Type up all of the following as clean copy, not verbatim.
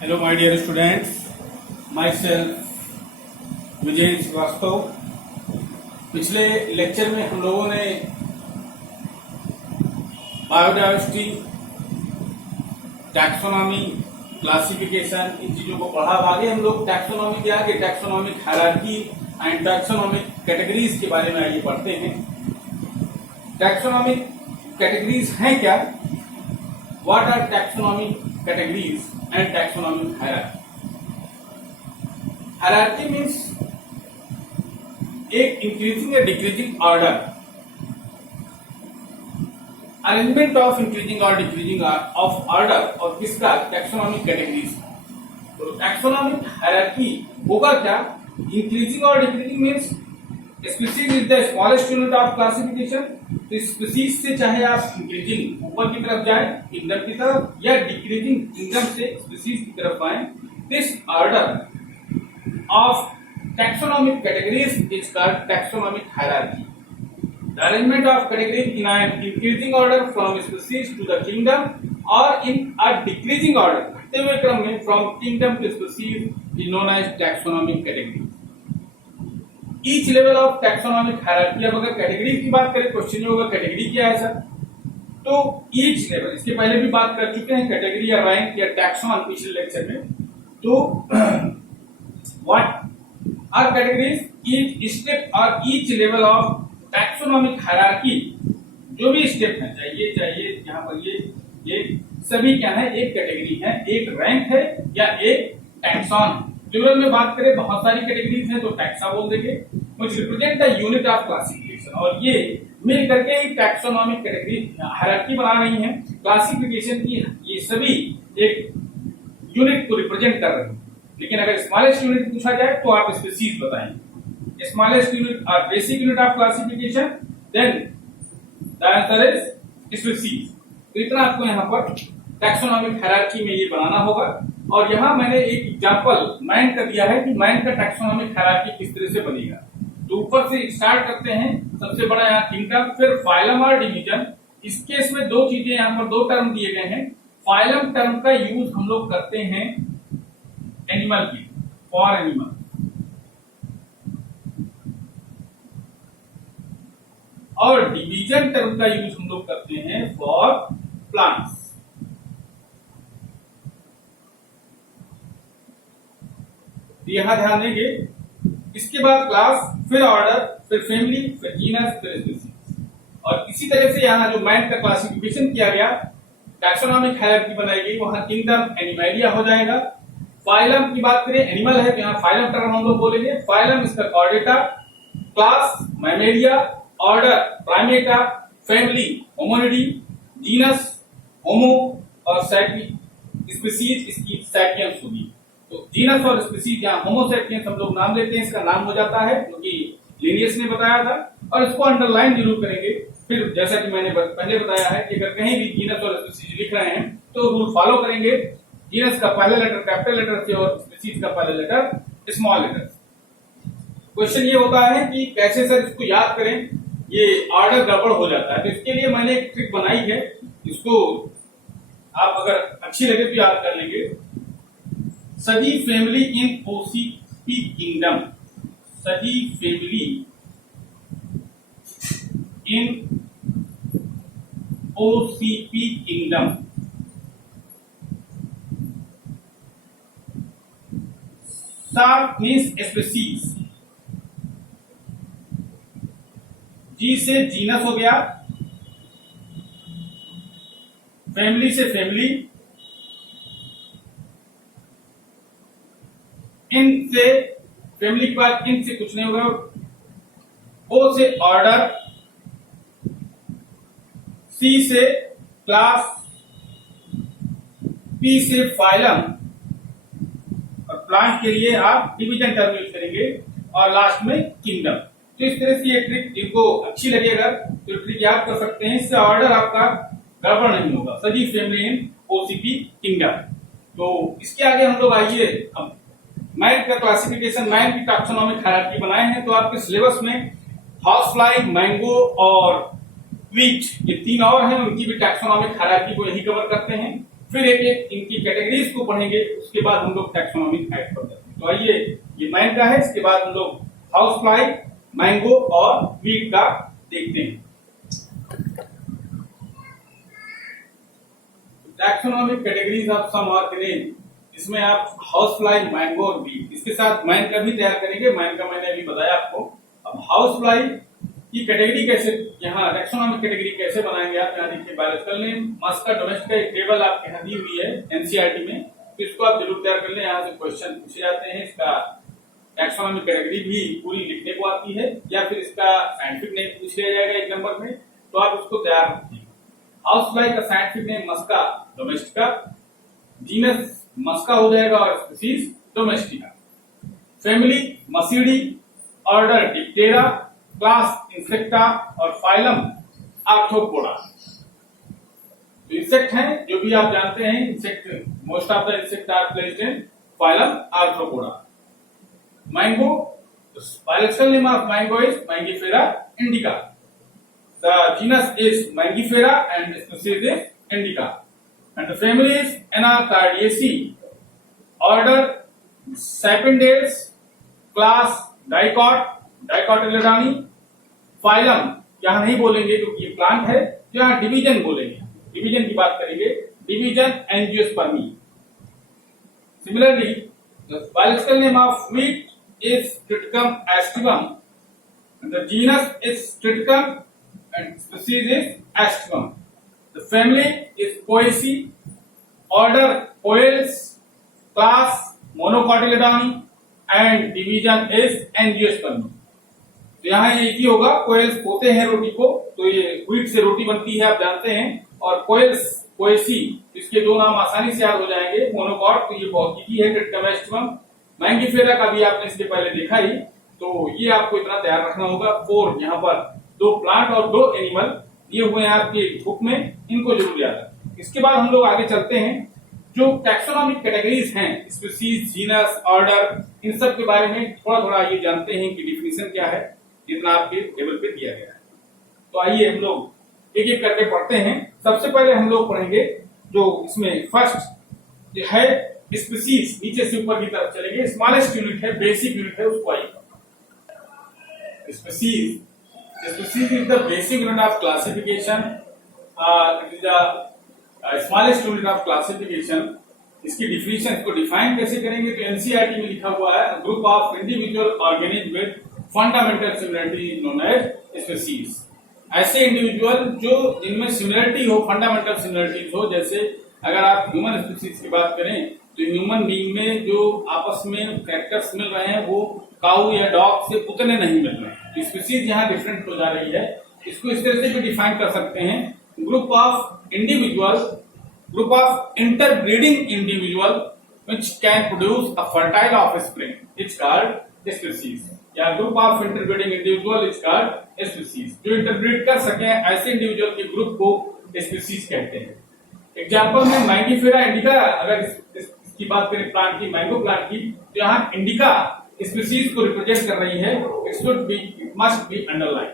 Hello my dear students, myself Vijay Srivastava. पिछले lecture में हम लोगों ने बायोडाइवर्सिटी, टैक्सोनॉमी, क्लासिफिकेशन, इन चीजों को पढ़ा। आगे हम लोग टैक्सोनॉमी के आगे taxonomic hierarchy and taxonomic categories के बारे में आगे पढ़ते हैं। टैक्सोनॉमिक कैटेगरीज हैं क्या? What are taxonomic categories and taxonomic hierarchy. Hierarchy means एक increasing या decreasing order, arrangement of increasing or decreasing of order और किसका taxonomic categories। तो taxonomic hierarchy होगा क्या? Increasing or decreasing means species is the smallest unit of classification। तो species से चाहे आप इंक्रीजिंग ऊपर की तरफ जाए किंगडम की तरफ, या डिक्रीजिंग किंगडम से स्पीसीज की तरफ आए, this order of taxonomic categories is called taxonomic hierarchy. The arrangement of categories in an increasing order from species to the kingdom और इन अ डिक्रीजिंग ऑर्डर, घटते हुए क्रम में from kingdom to species is known as taxonomic category. Each level of taxonomic hierarchy. अब अगर category की बात करें, क्वेश्चन होगा कैटेगरी क्या है सर? तो ईच लेवल, इसके पहले भी बात कर चुके हैं कैटेगरी या रैंक या टैक्सॉन पिछले लेक्चर में। तो what are categories? Each step और each level of taxonomic hierarchy, जो भी स्टेप है, चाहिए यहाँ पर ये सभी क्या है? एक कैटेगरी है, एक रैंक है या एक टैक्सॉन है। प्लूरल में बात करें बहुत सारी कैटेगरीज हैं तो टैक्सा बोल देंगे, which represent the unit of classification। और ये मिल करके एक टैक्सोनॉमिक कैटेगरी हायरार्की बना रही हैं। क्लासिफिकेशन की ये सभी एक यूनिट को रिप्रेजेंट कर रही हैं। लेकिन अगर स्मॉलेस्ट यूनिट पूछा जाए तो आप स्पीसीज बताएंगे। स्मॉलेस्ट यूनिट और basic unit of classification, then the answer is species. तो इतना आपको यहाँ पर टैक्सोनॉमिक हायरार्की में ये बनाना होगा। और यहाँ मैंने एक एग्जांपल मैन का दिया है कि मैन का टैक्सोनॉमिक हायरार्की किस तरह से बनेगा। तो ऊपर से स्टार्ट करते हैं, सबसे बड़ा यहाँ किंगडम, फिर फाइलम और डिवीजन। इस केस में दो चीजें, यहाँ पर दो टर्म दिए गए हैं। फाइलम टर्म का यूज हम लोग करते हैं एनिमल के, फॉर एनिमल, और डिवीजन टर्म का यूज हम लोग करते हैं फॉर प्लांट्स। यहां ध्यान देंगे। इसके बाद क्लास, फिर ऑर्डर, फिर फैमिली, फिर जीनस, फिर स्पीसीज। और इसी तरह से यहाँ जो मैन का क्लासिफिकेशन किया गया, टैक्सोनॉमिक हायरार्की बनाई गई, वहां किंगडम एनिमैलिया हो जाएगा। फाइलम की बात करें, एनिमल है तो यहाँ फाइलम टर्म हम लोग बोलेंगे। फाइलम इसका Chordata, class Mammalia, order Primata, family Hominidae, genus Homo, और स्पीसीज इसकी सैपियंस होगी। तो जीनस और स्पीसीज, यहाँ होमोसैपियंस हम लोग नाम लेते हैं, इसका नाम हो जाता है क्योंकि लिनियस ने बताया था। और इसको अंडरलाइन जरूर करेंगे। फिर जैसा कि मैंने पहले बताया है कि अगर कहीं भी जीनस और स्पीसीज लिख रहे हैं तो रूल फॉलो करेंगे। जीनस का पहला लेटर कैपिटल लेटर से और स्पीसीज का पहला लेटर स्मॉल लेटर। क्वेश्चन ये होता है कि कैसे सर इसको याद करें, ये ऑर्डर गड़बड़ हो जाता है। तो इसके लिए मैंने एक ट्रिक बनाई है, इसको आप अगर अच्छी लगे तो याद कर लेंगे। सभी फैमिली इन ओसीपी किंगडम, सभी फैमिली इन ओसीपी किंगडम। सब मीन्स स्पीसीज, जी से जीनस हो गया, फैमिली से फैमिली, इन से फैमिली के बाद इन से कुछ नहीं होगा, ओ से ऑर्डर, सी से क्लास, पी से फाइलम, और प्लांट के लिए आप डिवीजन टर्म यूज करेंगे, और लास्ट में किंगडम। तो इस तरह से ये ट्रिक जिनको अच्छी लगेगा तो ट्रिक याद कर सकते हैं। इससे ऑर्डर आपका गड़बड़ नहीं होगा। सभी फैमिली इन ओसीपी किंगडम। तो इसके आगे हम लोग आइए, अब मैन का क्लासिफिकेशन, मैन की टैक्सोनॉमिक हायरार्की बनाए हैं। तो आपके सिलेबस में हाउस फ्लाई, मैंगो और व्हीट, ये तीन और हैं, उनकी भी टैक्सोनॉमिक हायरार्की को यही कवर करते हैं। फिर एक एक इनकी कैटेगरीज को पढ़ेंगे, उसके बाद हम लोग टैक्सोनॉमी ऐड कर देंगे। तो आइए, ये मैन का है, इसके बाद हम लोग हाउस फ्लाई, मैंगो और वीट का देखते हैं। Taxonomic categories of some organism, इसमें आप हाउस फ्लाई, मैंगो और वीट, इसके साथ मैन का भी तैयार करेंगे। मैन का मैंने अभी बताया आपको। अब हाउस फ्लाई की कैटेगरी कैसे, यहाँ टैक्सोनॉमिक कैटेगरी कैसे बनाएंगे आप, यहाँ देखिए बायोलॉजिकल नेम, मस्का डोमेस्टिका, एक टेबल आपके यहाँ दी हुई है एनसीईआरटी में, तो इसको आप जरूर तैयार कर लें। यहाँ से क्वेश्चन पूछे जाते हैं, इसका टैक्सोनॉमिक कैटेगरी भी पूरी लिखने को आती है, या फिर इसका साइंटिफिक नेम पूछ लिया जाएगा एक नंबर में, तो आप उसको तैयार रखिए। हाउस फ्लाई का scientific name Musca domestica, genus Musca हो जाएगा और species domestica, family Muscidae, order Diptera, class Insecta और फाइलम आर्थ्रोपोडा। तो इंसेक्ट हैं जो भी आप जानते हैं, insect, most of the insect are placed in phylum Arthropoda. Mango, biological name of mango is Mangifera indica, the genus is Mangifera and species is indica, and the family is Anacardiaceae, order Sapindales, class Dicot, Dicotyledone, phylum यहाँ नहीं बोलेंगे क्योंकि ये plant है, यहाँ division बोलेंगे, division की बात करेंगे, division angiospermae. Similarly, the biological name of wheat is Triticum aestivum, and the genus is Triticum and species is Aestivum. The family is Poaceae, order Poales, class Monocotyledone and division is Angiospermy. तो यहाँ ये easy होगा, coils पोते हैं रोटी को, तो ये wheat से रोटी बनती है आप जानते हैं, और कोयल्स पोएसी, इसके दो नाम आसानी से याद हो जाएंगे। मोनोकॉट, तो ये बहुत इजी है। ट्रिटिकम एस्टिवम, मैंगीफेरा का भी आपने इसके पहले देखा ही, तो ये आपको इतना तैयार रखना होगा। 4 यहाँ पर 2 प्लांट और 2 एनिमल ये हुए हैं आपके बुक में, इनको जरूर याद रखें। इसके बाद हम लोग आगे चलते हैं, जो टैक्सोनॉमिक कैटेगरीज हैं, स्पीसीज, जीनस, ऑर्डर, इन सब के बारे में थोड़ा थोड़ा ये जानते हैं कि डिफिनेशन क्या है, जितना आपके टेबल पे दिया गया है। तो आइए हम लोग एक एक करके पढ़ते हैं। सबसे पहले हम लोग पढ़ेंगे जो इसमें फर्स्ट है स्पीसीज, नीचे से ऊपर की तरफ चलेंगे। स्मॉलेस्ट यूनिट है, बेसिक यूनिट है, उसको आइए। Species, species is the basic unit of classification, it is the smallest unit of classification. इसकी डिफिनेशन को डिफाइन कैसे करेंगे, तो एनसीईआरटी में लिखा हुआ है, group of individual organism with fundamental similarity known as species. ऐसे इंडिविजुअल जो जिनमें सिमिलरिटी हो, फंडामेंटल सिमिलरिटीज हो, जैसे अगर आप ह्यूमन स्पीसीज की बात करें तो ह्यूमन बीइंग में जो आपस में कैरेक्टर्स मिल रहे हैं वो काऊ या डॉग से उतने नहीं मिल रहे हैं। स्पीसीज यहाँ डिफरेंट हो जा रही है। इसको इस तरह से भी डिफाइन कर सकते हैं, group of individual, group of interbreeding individual which can produce a fertile offspring, it's called species, या group of interbreeding individual is called species. जो इंटरब्रीड कर सके ऐसे इंडिविजुअल के ग्रुप को स्पीसीज कहते हैं। एग्जांपल में मैंगीफेरा इंडिका, अगर इसकी बात करें प्लांट की, मैंगो प्लांट की, तो यहाँ इंडिका स्पीसीज को रिप्रेजेंट कर रही है। It should be, it must be underline,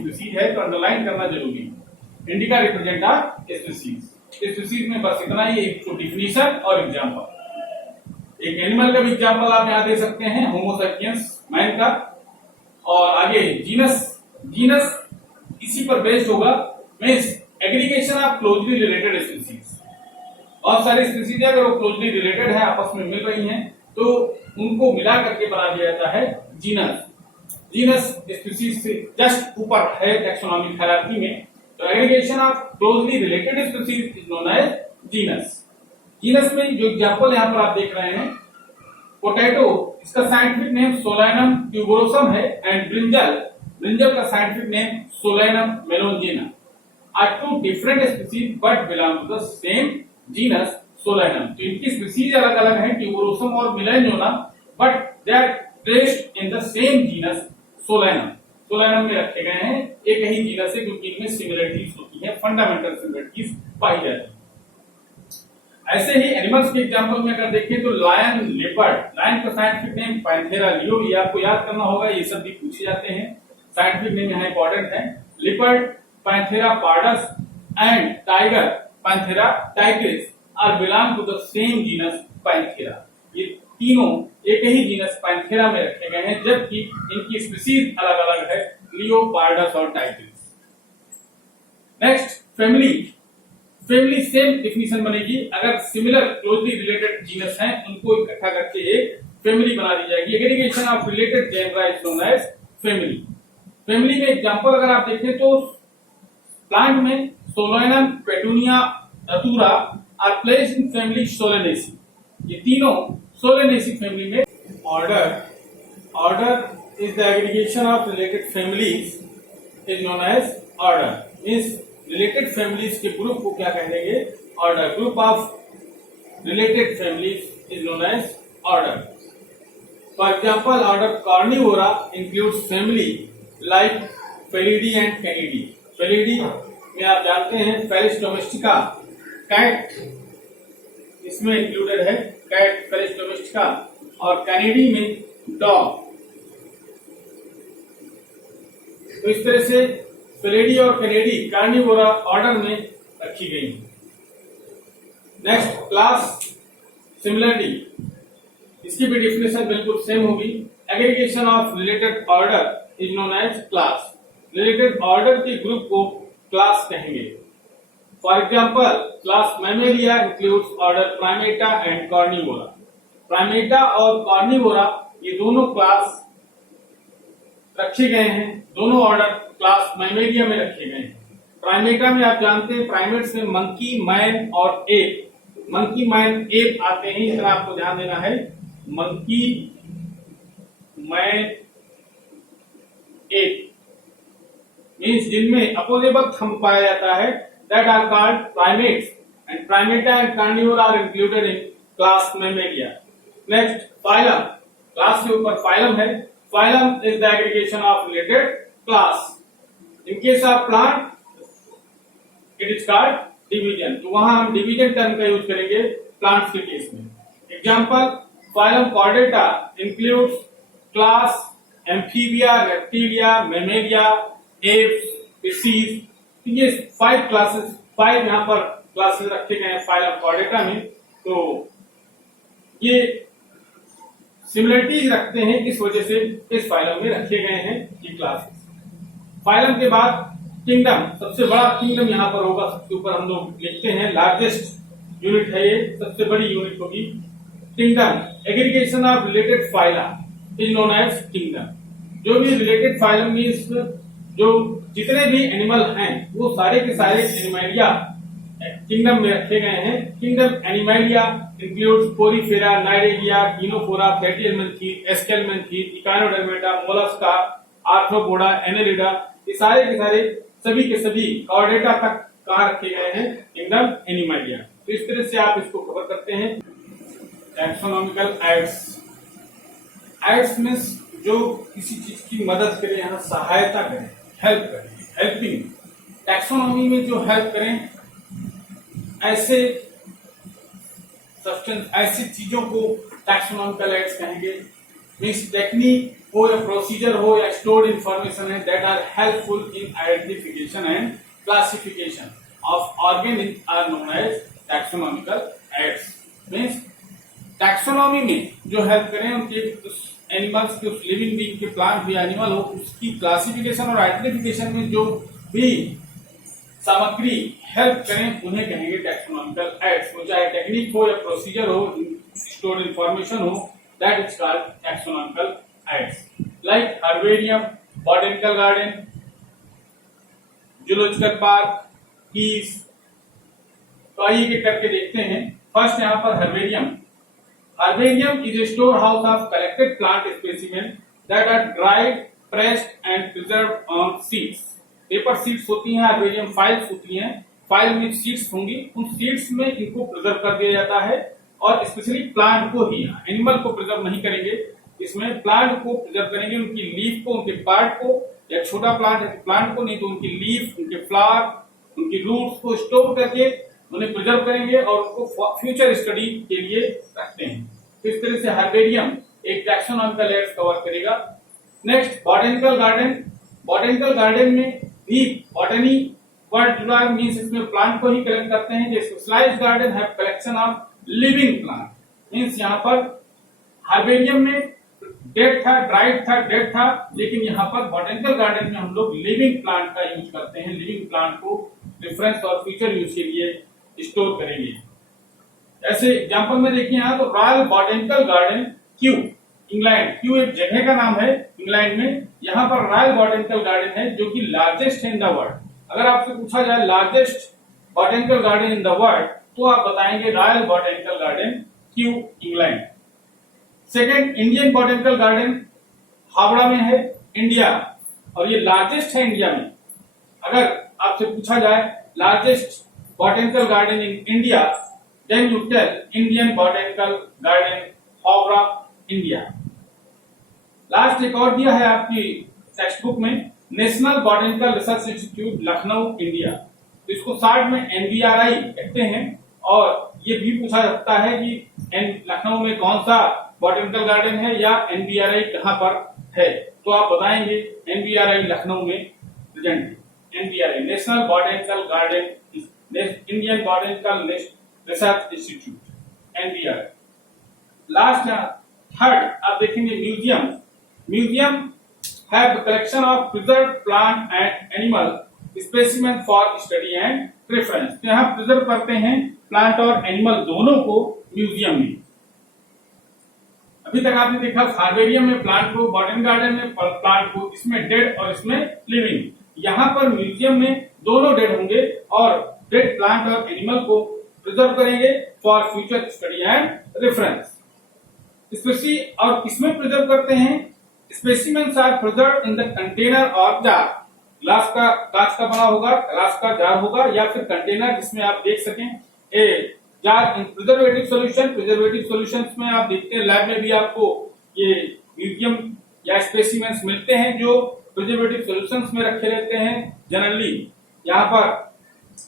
species है तो अंडरलाइन करना जरूरी है। Indica represent are species. Species में बस इतना ही, एक तो डिफिनीशन और एग्जाम्पल। एक एनिमल का भी एग्जाम्पल आप यहाँ दे सकते हैं, होमो सैपियंस, मैन का। और आगे जीनस, जीनस इसी पर बेस्ड होगा, means aggregation of closely related species. बहुत सारी स्पीसीज है, अगर वो क्लोजली रिलेटेड है, आपस में मिल रही हैं, तो उनको मिला करके बना दिया जाता है जीनस। जीनस स्पीसीज से जस्ट ऊपर है टैक्सोनॉमिक हायरार्की में, तो aggregation of closely related species is known as genus. Genus में जो एग्जाम्पल यहाँ पर आप देख रहे हैं, पोटैटो, इसका साइंटिफिक नेम सोलैनम ट्यूबरोसम है, एंड ब्रिंजल, ब्रिंजल का scientific name Solanum melongena, are 2 different species but belong to the same genus Solanum. तो इनकी स्पीसीज अलग अलग है, ट्यूबरोसम और melongena, but they are placed in the same genus Solanum. Solanum में रखे गए हैं, एक ही जीनस है, क्योंकि इनमें सिमिलरिटीज होती है, फंडामेंटल सिमिलरिटीज पाई जाती है। ऐसे ही एनिमल्स के एग्जांपल में अगर देखें तो लायन, लेपर्ड, लायन का साइंटिफिक नेम पैंथेरा लियो, ये आपको याद करना होगा, ये सब भी पूछे जाते हैं, साइंटिफिक नेम यहाँ इंपॉर्टेंट है। Leopard Panthera pardus and tiger Panthera tigris are belong to the same genus Panthera. ये तीनों एक ही जीनस पैंथेरा में रखे गए हैं, जबकि इनकी स्पीशीज अलग अलग है, लियोपार्डस और Tigris. Next family. Family same definition बनेगी, अगर सिमिलर क्लोजली रिलेटेड जीनस हैं उनको इकट्ठा करके एक फैमिली बना दी जाएगी। Aggregation of related genera is known as family. Family में एग्जांपल अगर आप देखें तो प्लांट में Solanum, Petunia, datura are placed in family Solanaceae. ये तीनों सोलेनेसी फैमिली में। Order is the aggregation of related families is known as order. इस रिलेटेड फैमिलीज के ग्रुप को क्या कहेंगे? Order. Group of related families is known as order. For example, order Carnivora includes family like Felidae and Canidae. Felidae में आप जानते हैं Felis domestica, cat इसमें इंक्लूडेड है, कैट फेलिस डोमेस्टिका, और कैनिडी में डॉग। तो इस तरह से फेलिडी और कैनिडी कार्निवोरा ऑर्डर में रखी गई है। नेक्स्ट क्लास सिमिलरिटी, इसकी भी डिफिनेशन बिल्कुल सेम होगी। Aggregation of related order is known as class. Related order के ग्रुप को क्लास कहेंगे। For example, class Mammalia includes order Primata and Carnivora. Primata और कार्निवोरा ये दोनों क्लास रखे गए हैं, दोनों ऑर्डर क्लास मैमेलिया में रखे गए हैं। प्राइमेटा में आप जानते हैं प्राइमेट्स में मंकी, मैन और एप। मंकी, मैन, एप आते हैं, इतना आपको ध्यान देना है। मंकी, मैन, एप मीन्स जिनमें अपोजेबल थंब पाया जाता है, that are called primates, and Primata and Carnivora are included in class Mammalia. Next phylum. Class के ऊपर फाइलम है। Phylum is the aggregation of related class. In case of plant it is called division. तो वहां हम division term का use करेंगे plants के case में। Example, phylum Chordata includes class amphibia, reptilia, Mammalia, apps, species. ये 5 classes, 5 यहाँ पर क्लासेस रखे गए हैं फाइलम कॉर्डेटा में। तो ये सिमिलरिटीज रखते हैं, इस वजह से इस फाइलम में रखे गए हैं ये क्लासेस। फाइलम के बाद किंगडम, सबसे बड़ा किंगडम यहाँ पर होगा, सबसे ऊपर हम लोग लिखते हैं, लार्जेस्ट यूनिट है ये, सबसे बड़ी यूनिट होगी kingdom. Aggregation of related phyla is known as kingdom. जो भी रिलेटेड फाइलम मीन्स जो जितने भी एनिमल हैं वो सारे के सारे एनिमैलिया किंगडम में रखे गए हैं। Kingdom Animalia includes Porifera, Cnidaria, Ctenophora, Platyhelminthes, Aschelminthes, Echinodermata, Mollusca, Arthropoda, Annelida. ये सारे के सारे सभी के सभी कॉर्डेटा तक कहाँ रखे गए हैं? किंगडम एनिमैलिया। तो इस तरह से आप इसको कवर करते हैं। Taxonomical aids. एड्स मीन्स जो किसी चीज की मदद करें, यहाँ सहायता करें, हेल्प करें, हेल्पिंग। टैक्सोनॉमी में जो हेल्प करें, ऐसे सब्सटेंस, ऐसी चीजों को टैक्सोनॉमिकल एड्स कहेंगे। मीन्स टेक्निक हो या प्रोसीजर हो या स्टोर्ड इंफॉर्मेशन है, that are helpful in identification and classification of organism are known as taxonomical aids. Means taxonomy में जो हेल्प करें, उनके एनिमल्स के, उस लिविंग बीइंग के, प्लांट या एनिमल हो, उसकी क्लासिफिकेशन और आइडेंटिफिकेशन में जो भी सामग्री हेल्प करें, उन्हें कहेंगे टैक्सोनॉमिकल एड्स। वो चाहे टेक्निक हो या प्रोसीजर हो, स्टोर्ड इंफॉर्मेशन हो, that is called taxonomical aids. Like herbarium, botanical garden, zoological park, keys. तो आइए के करके देखते हैं। फर्स्ट यहाँ पर herbarium. Herbarium is a storehouse of collected plant specimens that are dried, pressed and preserved on sheets. Paper sheets होती हैं, हर्बेरियम फाइल्स होती हैं, फाइल में शीट्स होंगी, उन शीट्स में इनको प्रिजर्व कर दिया जाता है। और स्पेशली प्लांट को ही, एनिमल को प्रिजर्व नहीं करेंगे, इसमें प्लांट को प्रिजर्व करेंगे, उनकी लीफ को, उनके पार्ट को, या छोटा प्लांट है प्लांट को, नहीं तो उनकी लीफ, उनके फ्लावर, उनकी रूट्स को स्टोर करके उन्हें प्रिजर्व करेंगे और उनको फ्यूचर स्टडी के लिए रखते हैं। तो इस तरह से हर्बेरियम एक टैक्सोनॉमिकल एड्स कवर करेगा। Next botanical garden. Botanical garden में भी बॉटनी वर्ड जुड़ाव मीन्स इसमें प्लांट को ही कलेक्ट करते हैं। जो स्पेशलाइज्ड गार्डन है collection of living plant means यहाँ पर हार्बेरियम में डेड था, ड्राइड था, डेड था, लेकिन यहाँ पर बॉटेनिकल गार्डन में हम लोग लिविंग प्लांट का यूज करते हैं। लिविंग प्लांट को रेफरेंस और फ्यूचर यूज के लिए स्टोर करेंगे। ऐसे एग्जांपल में देखिए यहाँ तो royal botanical garden Q England, Q एक जगह का नाम है इंग्लैंड में। यहाँ पर रॉयल बॉटेनिकल गार्डन है जो कि लार्जेस्ट है इन द वर्ल्ड। अगर आपसे पूछा जाए largest botanical garden in the world तो आप बताएंगे royal botanical garden Q England. Second Indian botanical garden Howrah में है इंडिया, और ये लार्जेस्ट है इंडिया में। अगर आपसे पूछा जाए largest botanical garden in India then you tell Indian botanical garden Howrah India. Last एक और दिया है आपकी टेक्स्ट बुक में, national botanical research institute Lucknow India. तो इसको शॉर्ट में एनबीआरआई कहते हैं। और ये भी पूछा जाता है कि लखनऊ में कौन सा बॉटेनिकल गार्डन है या एनबीआरआई कहां पर है, तो आप बताएंगे एनबीआरआई लखनऊ में प्रेजेंट है। NBRI national botanical garden Indian botanical research institute NBRI. Last third आप देखेंगे museum. Museum have the collection of preserve plant and animal specimen for study and preference. तो यहाँ प्रिजर्व करते हैं प्लांट और एनिमल दोनों को म्यूजियम में। अभी तक आपने देखा हार्बेरियम में प्लांट को, बॉटनी गार्डन में प्लांट को, इसमें डेड और इसमें लिविंग। यहाँ पर म्यूजियम में दोनों डेड होंगे और डेड प्लांट और एनिमल को प्रिजर्व करेंगे for future study and reference. स्पेसी और किसमें प्रिजर्व करते हैं? Specimens are preserve in the container और जार। ग्लास का, कांच का बना होगा, ग्लास का जार होगा या फिर कंटेनर जिसमें आप देख सकें a jar in preservative solution. Preservative solutions में आप देखते हैं लैब में भी आपको ये म्यूजियम या स्पेसिमेंस मिलते हैं जो प्रिजर्वेटिव सॉल्यूशंस में रखे रहते हैं। जनरली यहाँ पर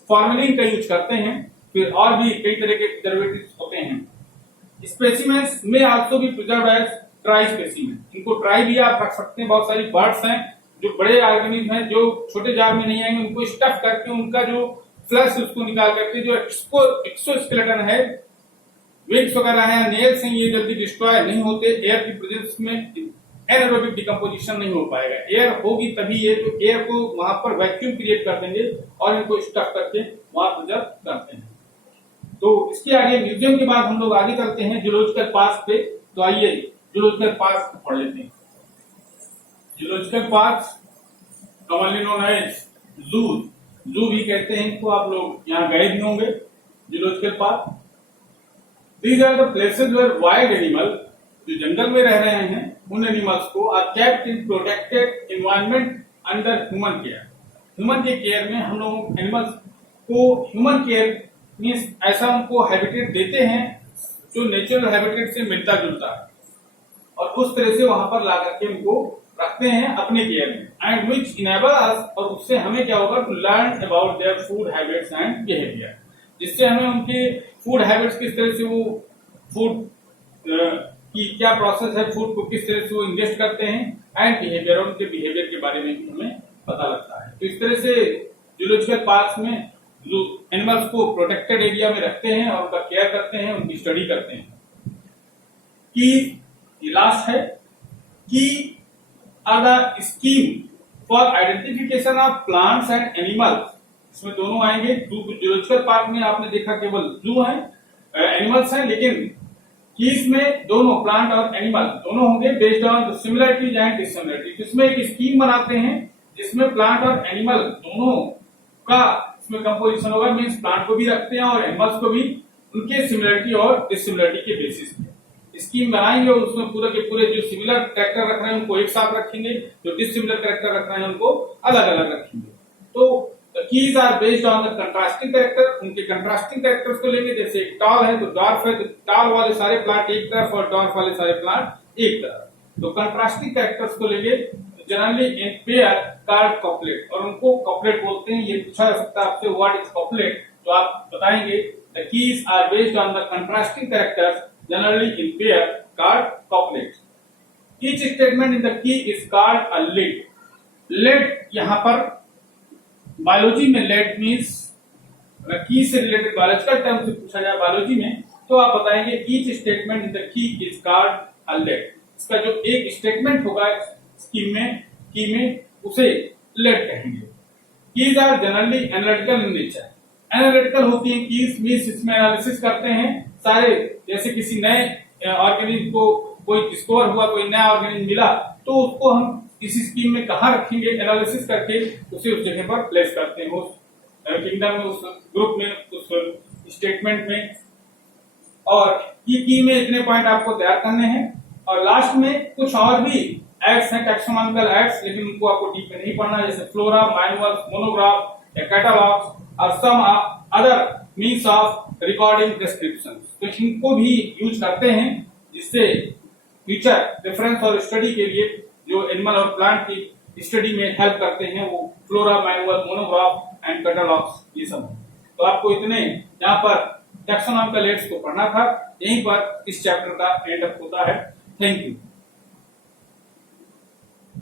फॉर्मेलिन का यूज करते हैं, फिर और भी कई तरह के प्रिजर्वेटिव्स होते हैं। स्पेसिमेंस में आल्सो भी प्रिजर्व एज ट्राई स्पेसिमेन। इनको ट्राई भी आप रख सकते हैं। बहुत सारी बर्ड्स हैं जो बड़े ऑर्गेनिज्म हैं जो छोटे जार में नहीं आएंगे, उनको स्टफ करके उनका जो फ्लैश उसको निकाल करके जो एक्सोस्केलेटन है, विंग्स वगैरह है, नेल्स हैं, ये जल्दी डिस्ट्रॉय नहीं होते। एयर की प्रेजेंस में एनारोबिक डिकम्पोजिशन नहीं हो पाएगा। एयर होगी तभी ये, तो एयर को वहां पर वैक्यूम क्रिएट कर देंगे और इनको स्टफ करके वहां प्रिजर्व करते हैं। तो इसके आगे म्यूजियम के बाद हम लोग आगे चलते हैं जूलॉजिकल पार्क पे। तो आइए जूलॉजिकल पार्क पढ़ लेते हैं। Zoological park commonly known as zoo, zoo भी कहते हैं इनको, आप लोग यहाँ गए भी होंगे। Zoological park these are the places where wild animal, जो जंगल में रह रहे हैं उन एनिमल्स को are kept in protected environment under human care. Human के केयर में हम लोग एनिमल्स को, ह्यूमन केयर मीन्स ऐसा उनको हैबिटेट देते हैं जो नेचुरल हैबिटेट से मिलता जुलता है, और उस तरह से वहां पर ला करके उनको रखते हैं अपने केयर में। एंड विच इनेबल अस, और उससे हमें क्या होगा, to learn about their food habits and behaviour, जिससे हमें उनके फूड हैबिट्स, किस तरह से वो फूड की क्या प्रोसेस है, फूड को किस तरह से वो इंजेस्ट करते हैं, एंड बिहेवियर, उनके बिहेवियर के बारे में भी हमें पता लगता है। तो इस तरह से जूलॉजिकल पार्क में जो एनिमल्स को प्रोटेक्टेड एरिया में रखते हैं और उनका केयर करते हैं, उनकी स्टडी करते हैं। की ये लास्ट है, key are the scheme for identification of plants and animals. इसमें दोनों आएंगे। जूलॉजिकल पार्क में आपने देखा केवल जू है, एनिमल्स हैं, लेकिन कीज में दोनों प्लांट और एनिमल दोनों होंगे based on similarities and dissimilarities. इसमें एक स्कीम बनाते हैं जिसमें प्लांट और एनिमल दोनों का इसमें कंपोजिशन होगा, मीन्स प्लांट को भी रखते हैं और एनिमल्स को भी उनके सिमिलरिटी और डिसिमिलरिटी के बेसिस पे स्कीम बनाएंगे, और उसमें पूरे के पूरे जो सिमिलर कैरेक्टर रख रहे हैं उनको एक साथ रखेंगे, जो डिसिमिलर कैरेक्टर रख रहे हैं उनको अलग अलग रखेंगे। तो keys are based on the contrasting character. उनके कंट्रास्टिंग कैरेक्टर्स को लेंगे, जैसे टॉल है तो डॉर्फ है, तो टॉल वाले सारे प्लांट एक तरफ और डॉर्फ वाले सारे प्लांट एक तरफ। तो कंट्रास्टिंग कैरेक्टर्स को लेंगे जनरली इन पेयर कार्ड कॉपलेट, और उनको कॉपलेट बोलते हैं। ये पूछा जा सकता है आपसे व्हाट इज कॉपलेट, तो आप बताएंगे the keys are based on the contrasting characters generally in pair called couplet. Each statement in the key is called a lead. Lead यहाँ पर बायोलॉजी में लेट मीन्स की से रिलेटेड बायोलॉजिकल टर्म से पूछा जाए बायोलॉजी में, तो आप बताएंगे each statement in the key is called a lead. इसका जो एक स्टेटमेंट होगा की में उसे लेट कहेंगे। Keys are generally analytical in nature. Analytical होती है कीज मीन्स इसमें एनालिसिस करते हैं सारे, जैसे किसी नए ऑर्गेनिज्म को कोई डिस्कवर हुआ, कोई नया ऑर्गेनिज्म मिला, तो उसको हम किसी स्कीम में कहाँ रखेंगे, एनालिसिस करके उसे उस जगह पर प्लेस करते हैं, उस किंगडम में, उस ग्रुप में, उस स्टेटमेंट में। और ये की में इतने पॉइंट आपको तैयार करने हैं। और लास्ट में कुछ और भी एक्ट्स हैं, टैक्सोनॉमिकल एक्ट्स, लेकिन उनको आपको डीप में नहीं पढ़ना है, जैसे फ्लोरा, मैनुअल, मोनोग्राफ या कैटलॉग्स और some other means of recording description. तो इनको भी यूज करते हैं, जिससे फ्यूचर रेफरेंस और स्टडी के लिए जो एनिमल और प्लांट की स्टडी में हेल्प करते हैं, वो flora, manual, monograph and catalogues ये सब। तो आपको इतने यहाँ पर टैक्सोनॉमिकल एक्ट्स को पढ़ना था। यहीं पर इस चैप्टर का एंड अप होता है। Thank you.